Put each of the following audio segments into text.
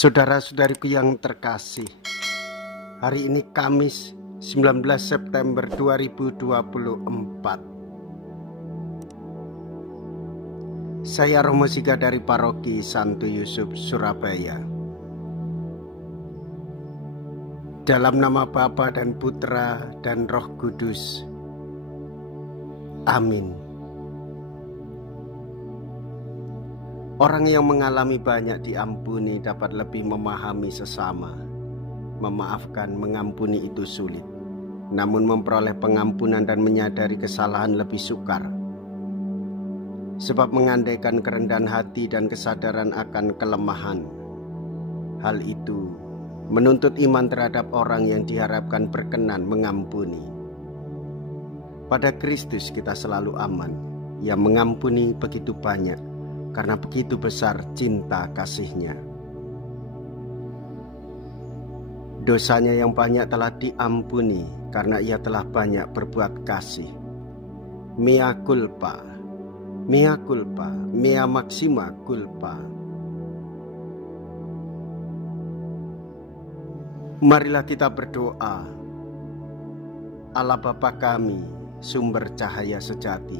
Saudara-saudariku yang terkasih, hari ini Kamis 19 September 2024. Saya Romo Siga dari Paroki Santo Yusuf, Surabaya. Dalam nama Bapa dan Putra dan Roh Kudus. Amin. Orang yang mengalami banyak diampuni dapat lebih memahami sesama. Memaafkan, mengampuni itu sulit. Namun memperoleh pengampunan dan menyadari kesalahan lebih sukar. Sebab mengandaikan kerendahan hati dan kesadaran akan kelemahan. Hal itu menuntut iman terhadap orang yang diharapkan berkenan mengampuni. Pada Kristus kita selalu aman, yang mengampuni begitu banyak, karena begitu besar cinta kasih-Nya. Dosanya yang banyak telah diampuni, karena Ia telah banyak berbuat kasih. Mea culpa, mea culpa, mea maxima culpa. Marilah kita berdoa. Allah Bapa kami, sumber cahaya sejati,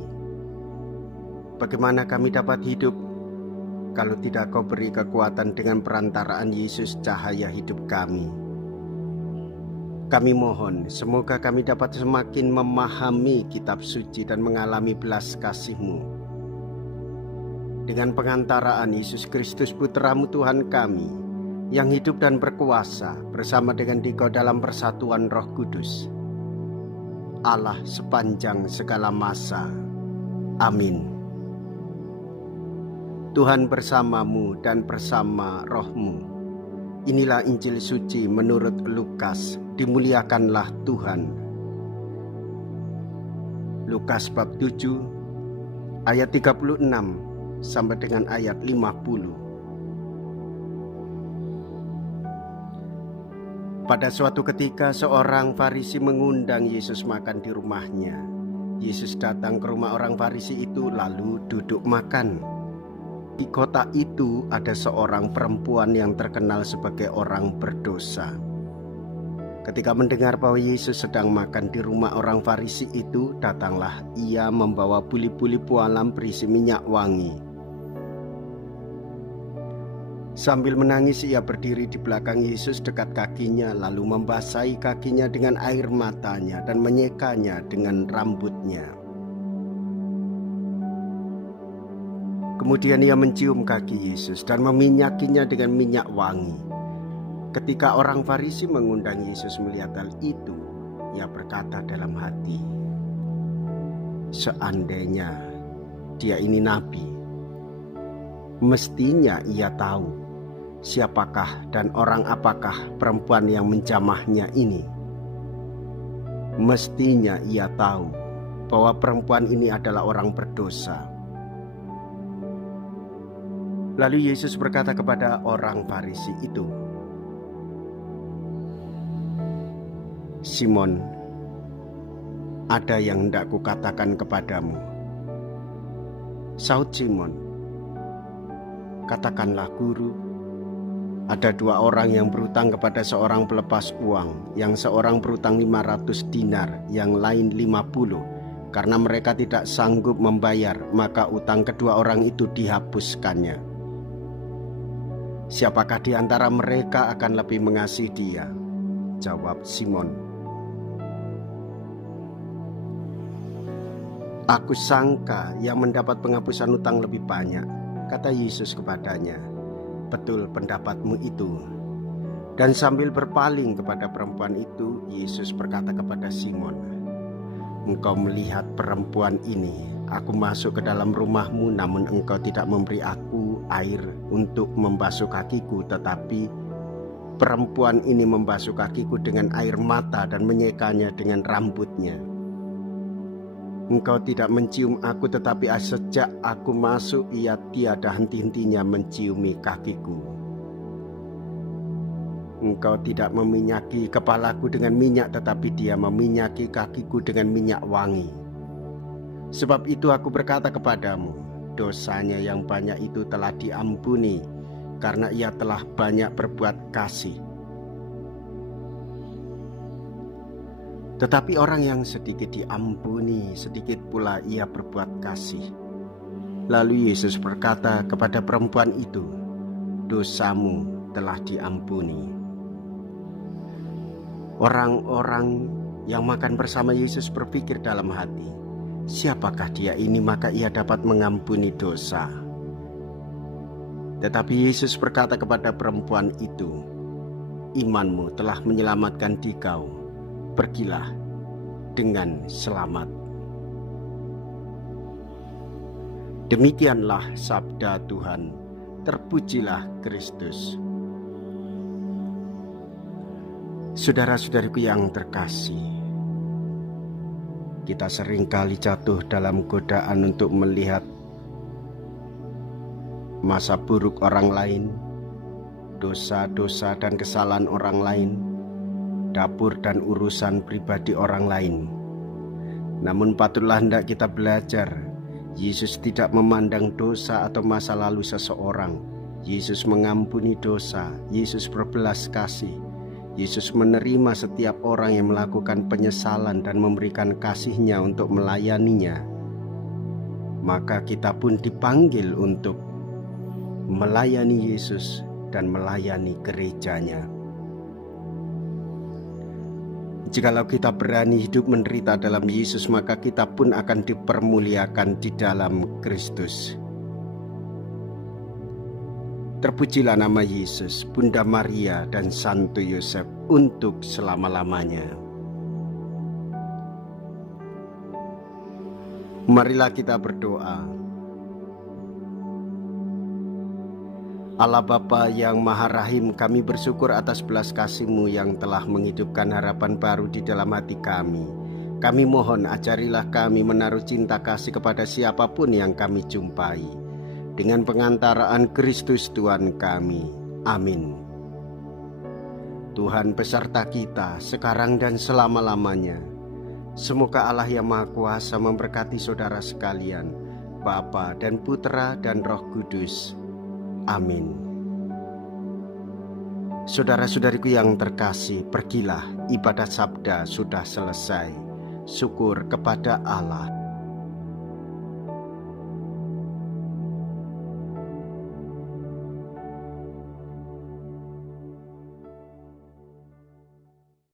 bagaimana kami dapat hidup kalau tidak Kau beri kekuatan dengan perantaraan Yesus cahaya hidup kami? Kami mohon semoga kami dapat semakin memahami kitab suci dan mengalami belas kasih-Mu. Dengan pengantaraan Yesus Kristus Putra-Mu Tuhan kami, yang hidup dan berkuasa bersama dengan Dikau dalam persatuan Roh Kudus, Allah sepanjang segala masa. Amin. Tuhan bersamamu dan bersama rohmu. Inilah Injil suci menurut Lukas. Dimuliakanlah Tuhan. Lukas bab 7 ayat 36 sampai dengan ayat 50. Pada suatu ketika seorang Farisi mengundang Yesus makan di rumahnya. Yesus datang ke rumah orang Farisi itu lalu duduk makan. Di kota itu ada seorang perempuan yang terkenal sebagai orang berdosa. Ketika mendengar bahwa Yesus sedang makan di rumah orang Farisi itu, datanglah ia membawa buli-buli pualam berisi minyak wangi. Sambil menangis ia berdiri di belakang Yesus dekat kakinya, lalu membasahi kakinya dengan air matanya dan menyekanya dengan rambutnya. Kemudian ia mencium kaki Yesus dan meminyakinya dengan minyak wangi. Ketika orang Farisi mengundang Yesus melihat hal itu, ia berkata dalam hati, seandainya dia ini nabi, mestinya ia tahu siapakah dan orang apakah perempuan yang menjamahnya ini. Mestinya ia tahu bahwa perempuan ini adalah orang berdosa. Lalu Yesus berkata kepada orang Farisi itu, Simon, ada yang hendak kukatakan kepadamu. Sahut Simon, katakanlah guru. Ada dua orang yang berutang kepada seorang pelepas uang, yang seorang berutang 500 dinar, yang lain 50. Karena mereka tidak sanggup membayar, maka utang kedua orang itu dihapuskannya. Siapakah di antara mereka akan lebih mengasihi dia? Jawab Simon. Aku sangka yang mendapat penghapusan utang lebih banyak. Kata Yesus kepadanya, betul pendapatmu itu. Dan sambil berpaling kepada perempuan itu, Yesus berkata kepada Simon, engkau melihat perempuan ini. Aku masuk ke dalam rumahmu, namun engkau tidak memberi aku air untuk membasuh kakiku, tetapi perempuan ini membasuh kakiku dengan air mata dan menyekanya dengan rambutnya. Engkau tidak mencium aku, tetapi sejak aku masuk ia tiada henti-hentinya menciumi kakiku. Engkau tidak meminyaki kepalaku dengan minyak, tetapi dia meminyaki kakiku dengan minyak wangi. Sebab itu aku berkata kepadamu, dosanya yang banyak itu telah diampuni, karena ia telah banyak berbuat kasih. Tetapi orang yang sedikit diampuni, sedikit pula ia berbuat kasih. Lalu Yesus berkata kepada perempuan itu, dosamu telah diampuni. Orang-orang yang makan bersama Yesus berpikir dalam hati, siapakah dia ini maka ia dapat mengampuni dosa? Tetapi Yesus berkata kepada perempuan itu, imanmu telah menyelamatkan dikau, pergilah dengan selamat. Demikianlah sabda Tuhan, terpujilah Kristus. Saudara-saudariku yang terkasih, kita seringkali jatuh dalam godaan untuk melihat masa buruk orang lain, dosa-dosa dan kesalahan orang lain, dapur dan urusan pribadi orang lain. Namun patutlah hendak kita belajar, Yesus tidak memandang dosa atau masa lalu seseorang. Yesus mengampuni dosa, Yesus berbelas kasih. Yesus menerima setiap orang yang melakukan penyesalan dan memberikan kasih-Nya untuk melayaninya. Maka kita pun dipanggil untuk melayani Yesus dan melayani gerejanya. Jikalau kita berani hidup menderita dalam Yesus, maka kita pun akan dipermuliakan di dalam Kristus. Terpujilah nama Yesus, Bunda Maria dan Santo Yosef untuk selama-lamanya. Marilah kita berdoa. Allah Bapa yang Maha Rahim, kami bersyukur atas belas kasih-Mu yang telah menghidupkan harapan baru di dalam hati kami. Kami mohon ajarilah kami menaruh cinta kasih kepada siapapun yang kami jumpai. Dengan pengantaraan Kristus Tuhan kami. Amin. Tuhan beserta kita sekarang dan selama-lamanya. Semoga Allah yang Maha Kuasa memberkati saudara sekalian, Bapa dan Putra dan Roh Kudus. Amin. Saudara-saudariku yang terkasih, pergilah, ibadat sabda sudah selesai. Syukur kepada Allah.